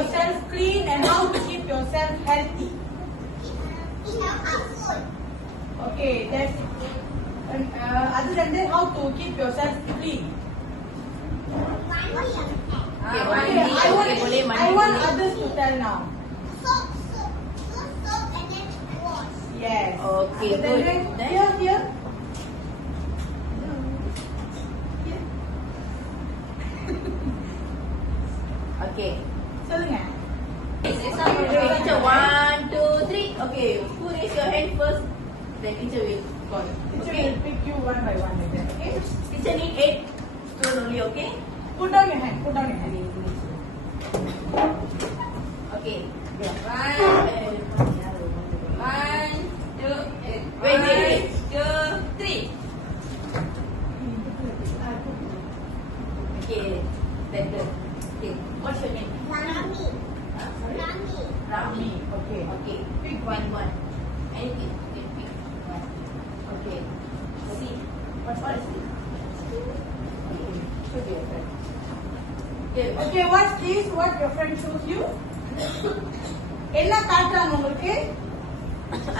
yourself clean and how to keep yourself healthy? Okay, that's it. And, other than that, how to keep yourself clean? I want others to tell now. Soap and then wash. Yes. Okay, Other than good. that, here. Okay. சொல்லுங்க. Teacher, 1, 2, 3. Okay, who raise your hand first? Then teacher will call. Teacher Okay. will pick you one by one like that, okay? Teacher need 8 students only, okay? Put down your hand. Put down your hand. Okay. Yeah. 1, 2, wait. 2, 3. Okay, better. Okay, what's your name? Rami. Rami. Okay. Okay, pick one. Anything, okay, pick one. Okay. See, what is this? Okay, show your friend. Okay, Okay, what's this? What your friend shows you? என்ன காட்டுறாங்க உங்களுக்கு?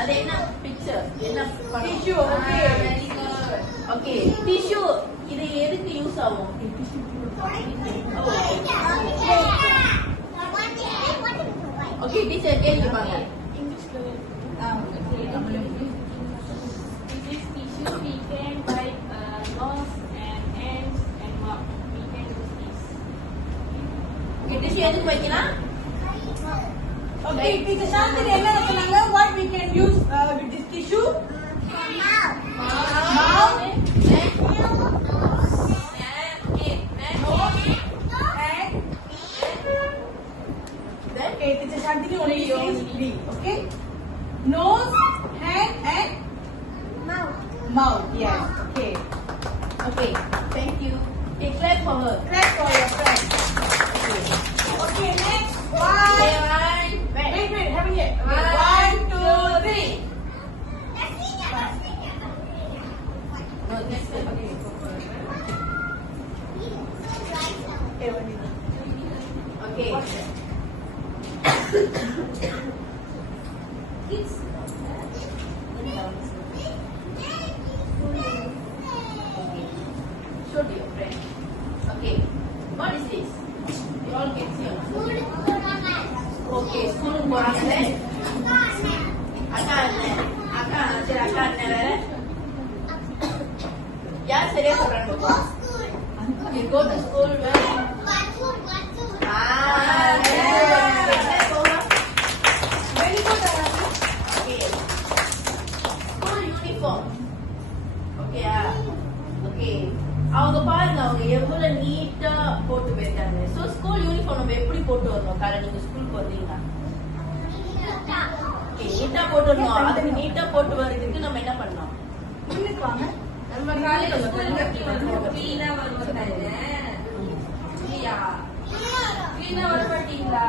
அது என்ன picture? என்ன படம்? Tissue, okay. Very good. Okay, tissue. இது எதுக்கு use ஆகும்? Okay, teacher கேள்வி பாருங்க. This is tissue we can wipe nose and hands and mouth. We can use this. Okay, tissue எதுக்கு வைக்கலாம்? Okay, teacher Shantini என்ன சொன்னாங்க? What we can use with this tissue? Mouth. Then Okay, teacher Shantini only use three. Okay. Nose, hand, and mouth. Yes. Okay. okay, thank you. Okay, clap for her. Clap for your friend. Okay. Okay, next Okay, one. wait. Wait, haven't yet. Okay, 1, 2, 3. No, next one. Okay. Kids. Okay. Show to your friend. Okay. What is this? You all can see on. Okay, school போறாங்க. அக்கா அண்ணன். சரி அக்கா அண்ணன் வேற. யார் சரியா சொல்றாங்க பாப்பா? You go to school where? Very good, Arati. Okay. School uniform. Okay. Okay. அவங்க பாருங்க அவங்க எவ்வளவு நீட்டா போட்டு போயிருக்காங்க. சோ ஸ்கூல் யூனிஃபார்ம் நம்ம எப்படி போட்டு வரணும்? காலை நீங்க ஸ்கூலுக்கு வந்தீங்கன்னா நீட்டா போட்டு வரணும். அதுக்கு நீட்டா போட்டு வர்றதுக்கு நம்ம என்ன பண்ணலாம்? முன்னுக்கு வாங்க. நம்ம காலையில ஸ்கூல் கட்டி வரணும். Clean ஆ வருவாங்க. Clean ஆ வர மாட்டீங்களா?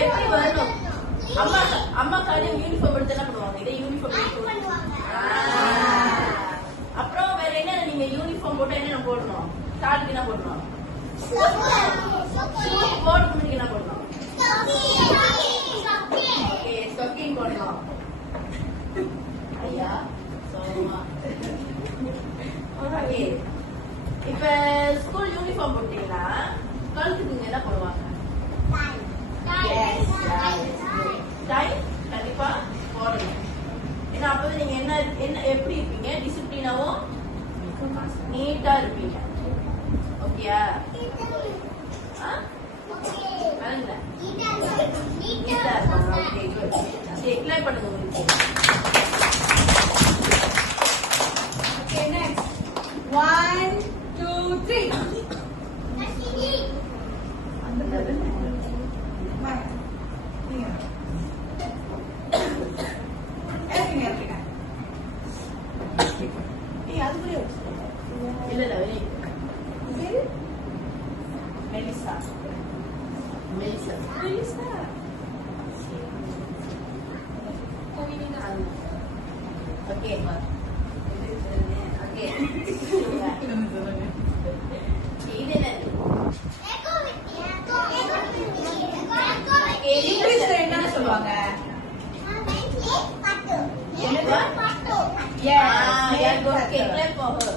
எப்படி வரணும்? அம்மா காலையில யூனிஃபார்ம் எடுத்து என்ன பண்ணுவாங்க? இதே யூனிஃபார்ம் அப்புறம் வேற என்ன நீங்க யூனிஃபார்ம் போட்டா என்ன போடணும்? காலுக்கு என்ன போடணும்? போடுறதுக்கு முன்னாடி என்ன போடணும்? ஓகே, ஸ்டாக்கிங் போடணும். ஐயா சோமா. ஓகே. இப்ப ஸ்கூல் யூனிஃபார்ம் போட்டீங்கன்னா கழுத்துக்கு இங்க என்ன போடுவாங்க? டை கண்டிப்பா போடணும். ஏன்னா அப்பதான் நீங்க என்ன எப்படி இருப்பீங்க? டிசிப்ளினாவும் நீட்டா இருப்பீங்க. ஓகேயா? நீட்டா இருப்பாங்க. Okay, good. எக்ஸ்பிளைன் பண்ணுங்க உங்களுக்கு. Okay, next. 1, 2, 3. அந்த பக்கம். வாங்க. நீங்க. இறக்குங்க. ஏய், அதுக்குள்ளே வச்சு. இல்ல வெளியே. பேரு? மெலிசா. மெலிசா. மெலிசா. ஓகே. ஓகே. இது என்ன? Okay, clap for her.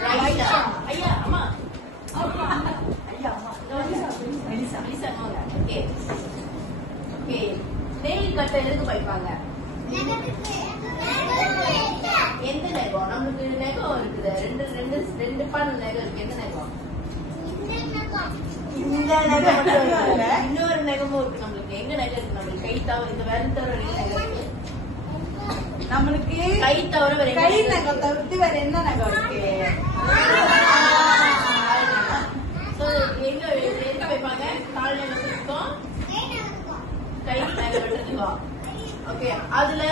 Raisha. Ayah, Amma. Melissa, வாங்க. Okay. Okay. Nail cut எதுக்கு வைப்பாங்க? எந்த நகம்? நமக்கு நகம் இருக்குது. ரெண்டு பால் நகம் இருக்கு. எந்த நகம்? இந்த நகம் மட்டும் இல்ல. இன்னொரு நகமும் இருக்கு நம்மளுக்கு. எங்க நகம் இருக்கு நம்மளுக்கு? கை தவிர இந்த விரல் தவிர வேற நகம் இருக்கு. நம்மளுக்கு கை தவிர வேற கை நகம் தவிர்த்து வேற என்ன நகம் இருக்கு? சோ எங்க எதுக்கு வைப்பாங்க? கால் நகம் இருக்கும். கை நகம் வெட்டுறதுக்கும். ஓகே, அதுல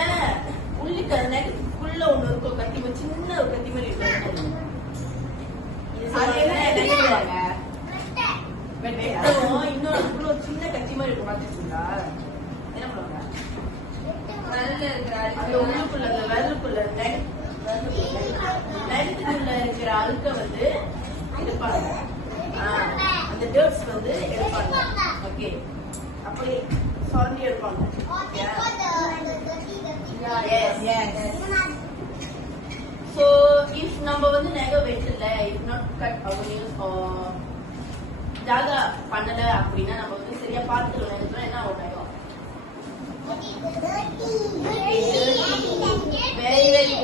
உள்ளுக்கு நெக்குள்ள ஒண்ணு இருக்கும். கத்தி மாதிரி சின்ன ஒரு கத்தி மாதிரி இருக்கும். அது என்ன நகம்வாங்க? வெட்டவும் இன்னொரு ஒரு சின்ன கத்தி மாதிரி இருக்கும். பாத்துட்டீங்களா? என்ன பண்ணுவாங்க? அந்த உள்ளுக்குள்ள அந்த விரலுக்குள்ள நெக்குள்ள இருக்கிற அழுக்க வந்து எடுப்பாங்க. அந்த டர்ட்ஸ் வந்து எடுப்பாங்க. ஓகே, அப்படி சுரண்டி எடுப்பாங்க. So if நம்ம வந்து நெக வெட்டல, if not cut our nails or ஜாகா பண்ணல அப்படின்னா நம்ம வந்து சரியா பார்த்துக்கலாம். என்ன ஆகும்? Very very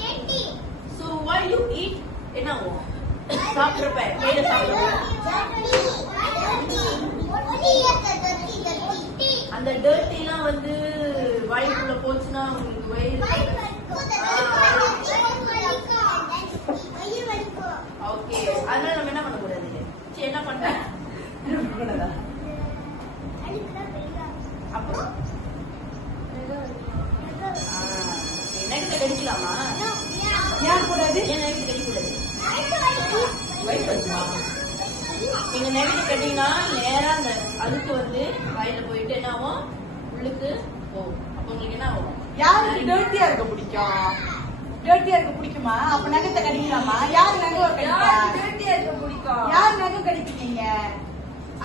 dirty. So why you eat? என்ன ஆகும்? சாப்பிடுறப்ப கையில சாப்பிடுறப்ப அந்த டர்ட்டி எல்லாம் வந்து வயிற்றுக்குள்ள போச்சுன்னா உங்களுக்கு வயிறு. ஓகே, அதனால நம்ம என்ன பண்ணக்கூடாது? சரி, என்ன பண்றேன்? அப்புறம் நெகத்தை கடிக்கலாமா? ஏன் கூடாது? ஏன் நெகத்தை கடிக்கூடாது? நீங்க நெகத்தை கட்டிங்கன்னா நேரா அந்த அதுக்கு வந்து வாயில போயிட்டு என்ன ஆகும்? உள்ளுக்கு போகும். அப்ப உங்களுக்கு என்ன ஆகும்? யாருக்கு டர்ட்டியா இருக்க பிடிக்கும்? டர்ட்டியா இருக்க பிடிக்குமா? அப்ப நகத்தை கடிக்கலாமா? யார் நகம் கடிப்பா? யார் நகம் கடிப்பீங்க?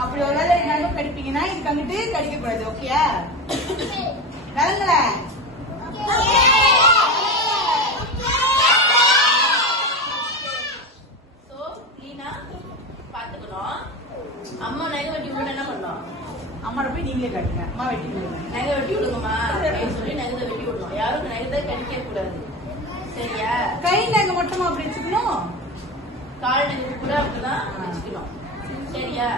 அப்படி ஒரு வேலை நகம் கடிப்பீங்கன்னா இதுக்கு அங்கிட்டு கடிக்க கூடாது. ஓகே, விளங்கல? சோ கிளீனா பாத்துக்கணும். அம்மா நகை வெட்டி விட என்ன பண்ணோம்? அம்மாட போய் நீங்களே கட்டுங்க. அம்மா வெட்டி விடுங்க. நகை வெட்டி விடுங்கம்மா அப்படின்னு சொல்லி நகத்தை வெட்டி விடணும். யாரும் நகத்தை கடிக்க கூடாது. சரியா? கை நகம் மட்டுமா அப்படி வச்சுக்கணும்? கால் நகை கூட அப்படிதான் வச்சுக்கணும். சரியா?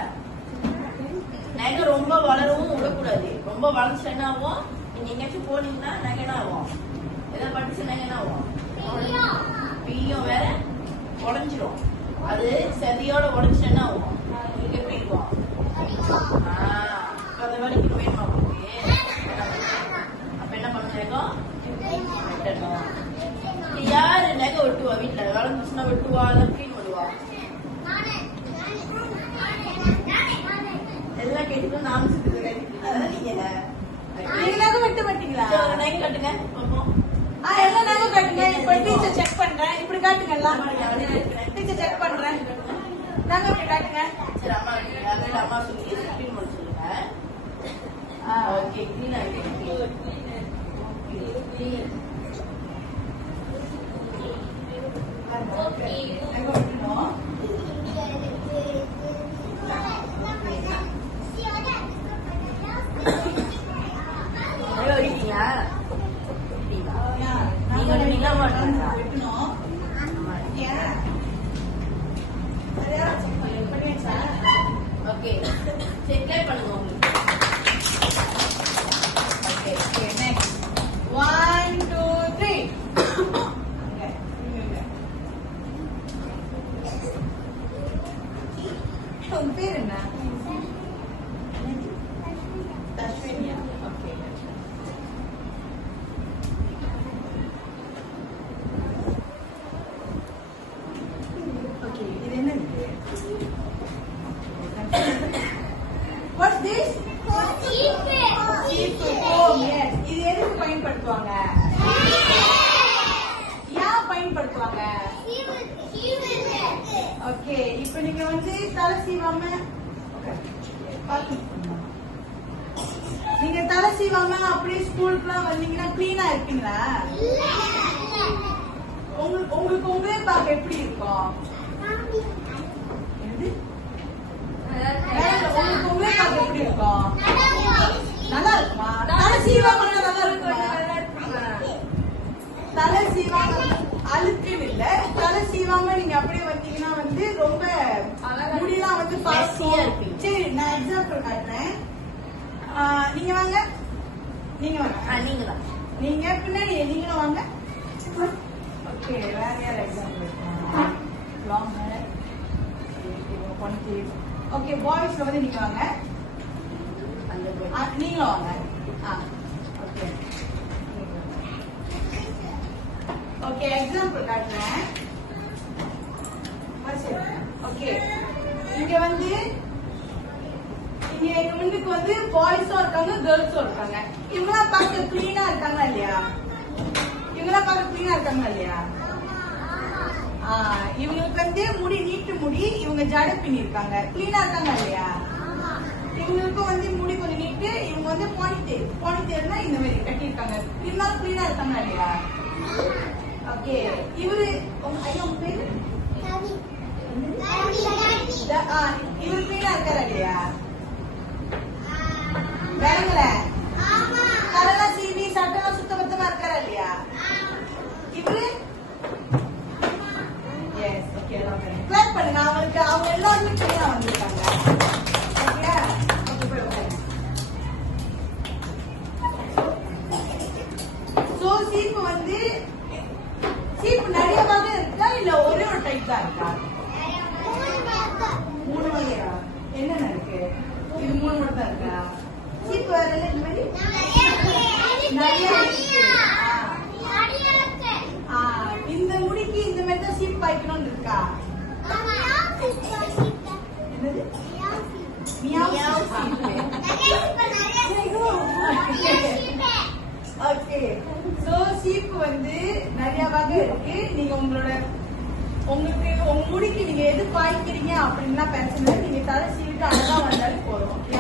நகை ரொம்ப வளரவும் விடக்கூடாது. ரொம்ப வளர்ச்சி என்ன ஆகும்? நீங்க எங்கேயாச்சும் போனீங்கன்னா நகை என்ன ஆகும்? ஏதாவது படிச்சு நகை என்ன ஆகும்? பீயும் வேற உடஞ்சிரும். அது செதியோட உடஞ்சி என்ன ஆகும்? உங்களுக்கு எப்படி இருக்கும்? அந்த வரைக்கும் வேணுமா உங்களுக்கு? அப்ப என்ன பண்ணும்? வெட்டணும். யாரு நகை வெட்டுவா? வீட்டுல வளர்ந்துச்சுன்னா வெட்டுவா, அதை கிளீன் பண்ணுவா? எல்லாம் கேட்டுக்கணும். நானும் சுத்துக்கிறேன். அதான் நீங்க நீங்க நகம் வெட்ட மாட்டீங்களா? நகை கட்டுங்க பார்ப்போம். எல்லாம் நகம் கட்டுங்க. இப்ப டீச்சர் செக் பண்றேன். இப்படி காட்டுங்க. எல்லாம் டீச்சர் செக் பண்றேன். நகம் இப்படி காட்டுங்க. சரி, அம்மா அம்மா சொல்லி கிளீன் பண்ண சொல்லுங்க. ஓகே, கிளீன் ஆகிட்டு நகம் வெட்டணும். வெட்டிட்டீங்களா? நீங்க வெட்டிங்களா? மாட்டாங்களா? வெட்டணும். ஓகே, சரி, ட்ரை பண்ணுங்க உங்களுக்கு. Okay, next. 1, 2, 3. Okay. உங்க பேர் என்ன? தஸ்வினியா. Okay. Okay, இது என்னது? What's this? Oh, yes. இது எதுக்கு பயன்படுத்துவாங்க? ஏன் பயன்படுத்துவாங்க? ஓகே, இப்போ நீங்க வந்து தலை சீவாம பாத்து நீங்க தலை சீவாம அப்படியே ஸ்கூலுக்குலாம் வந்தீங்கன்னா கிளீனா இருப்பீங்களா? உங்களுக்கு உங்களே பார்க்க எப்படி இருக்கும்? உங்களுக்கு உங்களே பார்க்க எப்படி இருக்கும்? நல்லா இருக்குமா? தலை சீவாம நல்லா இருக்குமா? தலை சீவாம அழுக்குன்னு இல்ல, தலை சீவாம நீங்க அப்படியே வந்தீங்கன்னா வந்து ரொம்ப முடியெல்லாம் வந்து இருப்பீங்க. சரி, நான் எக்ஸாம்பிள் காட்டுறேன். நீங்க வாங்க, நீங்க வாங்க, நீங்க தான் நீங்க பின்னாடி நீங்களும் வாங்க. ஓகே, வேற யார் எக்ஸாம்பிள்? Long hair, okay. பாய்ஸ்ல வந்து நீங்க வாங்க, நீங்களும் வாங்க. ஓகே ஓகே, எக்ஸாம்பிள் காட்டுறேன். ஓகே, இங்க வந்து இங்க எங்க முன்னுக்கு வந்து பாய்ஸும் இருக்காங்க, கேர்ள்ஸும் இருக்காங்க. இவங்களாம் பார்க்க கிளீனா இருக்காங்களா இல்லையா? இவங்களாம் பார்க்க கிளீனா இருக்காங்களா இல்லையா? இவங்களுக்கு வந்து முடி நீட்டு முடி, இவங்க ஜடை பின்னி இருக்காங்க, கிளீனா இருக்காங்க இல்லையா? இவங்களுக்கும் வந்து முடி கொஞ்சம் நீட்டு, இவங்க வந்து பானிட்டேல்னா இந்த மாதிரி கட்டியிருக்காங்க, இருந்தாலும் கிளீனா இருக்காங்க இல்லையா? ஓகே, இவரு ஐயா உங்க பேரு? இவரு கிளீனா இருக்காரா இல்லையா? வேறங்கள கரெல்லாம் சீவி சட்டெல்லாம் சுத்தபத்தமா இருக்காரா இல்லையா? இவரு எஸ். ஓகே, கிளாப் பண்ணுங்க அவங்களுக்கு. அவங்க எல்லாருமே கிளீனா வந்திருக்காங்க. ஓகே, சோ சீப்பு வந்து சீப்பு நிறைய வகை இருக்கா இல்ல ஒரே ஒரு டைப் தான் இருக்கா? 3 வகையா? என்னென்ன இருக்கு? இது 3 மட்டும் தான் இருக்கா? சீப்பு வேற இல்ல இந்த மாதிரி நிறைய இருக்கு. இந்த முடிக்கு இந்த மாதிரி தான் சீப்பு பாய்க்கணும்னு இருக்கா? என்னது? மியாவ் சீப்பு. ஓகே, சோ சீப்பு வந்து நிறைய வகை இருக்கு. நீங்க உங்களுக்கு உங்க முடிக்கு நீங்க எது பாய்க்கிறீங்க அப்படின்னா பிரச்சனை இல்லை. நீங்க தலை சீவிட்டு அழகா வந்தாலும் போதும். ஓகே,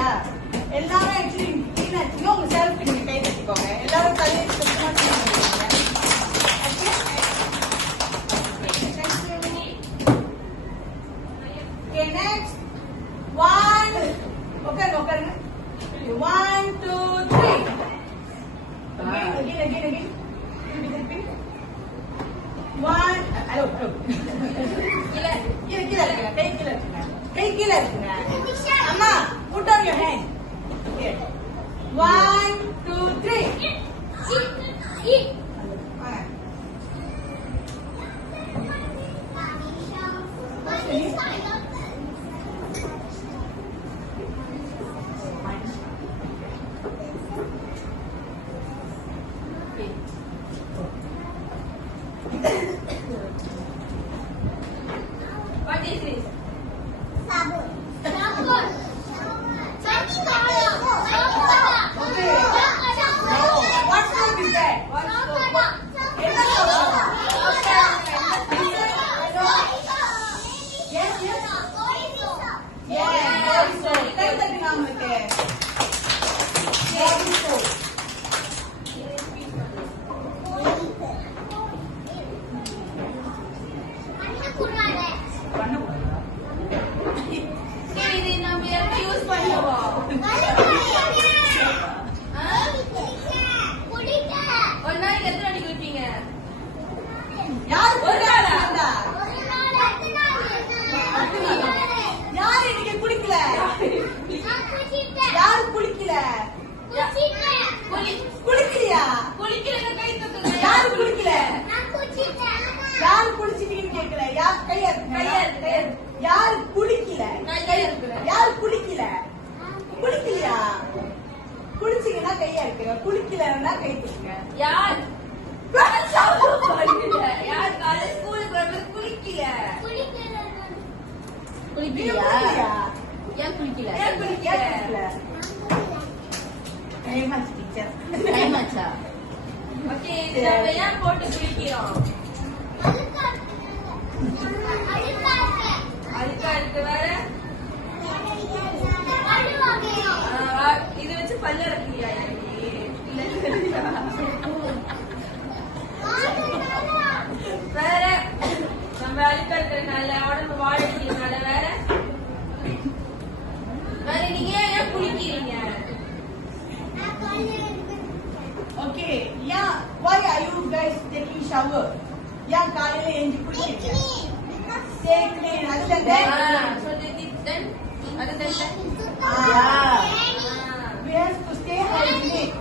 எல்லாரும் ஆக்சுவலி கிளீனா வச்சுக்கோங்க. உங்க செல்ஃபி நீங்க கை தட்டிக்கோங்க. எல்லாரும் தலையை சுத்தமா கிளீன் பண்ணிக்கோங்க. ஓகே, நெக்ஸ்ட் 1 உட்காருங்க. 1 2 3 again. Repeat. 1 hello. கை கீழ இருக்குங்க. அம்மா, put on your hand. Okay. 1 2 3. What is this? What soap is that? What soap? என்ன soap? Yes. Body soap. கை தட்டுங்க அவங்களுக்கு. Body soap. இது நம்ம எப்படி யூஸ் பண்ணுவோம்? ஒரு நாளைக்கு எத்தனை வாட்டி குளிப்பீங்க? யாரு ஒரு நாளா? யாரு இன்னைக்கு குளிக்கல? யாரு குளிக்கல? குளிக்கலையா? குளிக்கலன்னா கை தூக்குங்க. யாரு குளிக்கல? யாரு குளிச்சிட்டீங்கன்னு கேட்கல. யார் கையா இருக்கு? கையா இருக்கு. யாரு குளிக்கல? கையா இருக்கு. யாரு குளிக்கல? குளிக்கலையா? குளிச்சீங்கன்னா கையா இருக்குங்க, குளிக்கலன்னா கை தூக்குங்க. யார் யார் காலேஜ் ஸ்கூலுக்கு வரும்போது குளிக்கல? குளிக்கலையா? ஏன் குளிக்கல? ஏன் குளிக்கல? டைம் ஆச்சு டீச்சர். டைம் ஆச்சா? ஓகே, இது நம்ம ஏன் போட்டு குளிக்கிறோம்? அழுக்கா இருக்கு. வேற இது வச்சு பல்லு இறக்குறியா? shower. ஏன் காலையில எழுந்து குளிக்கிறீங்க? Clean. Because Stay clean. அதுல So then, other than that, Ah. yeah. we have to stay hygienic.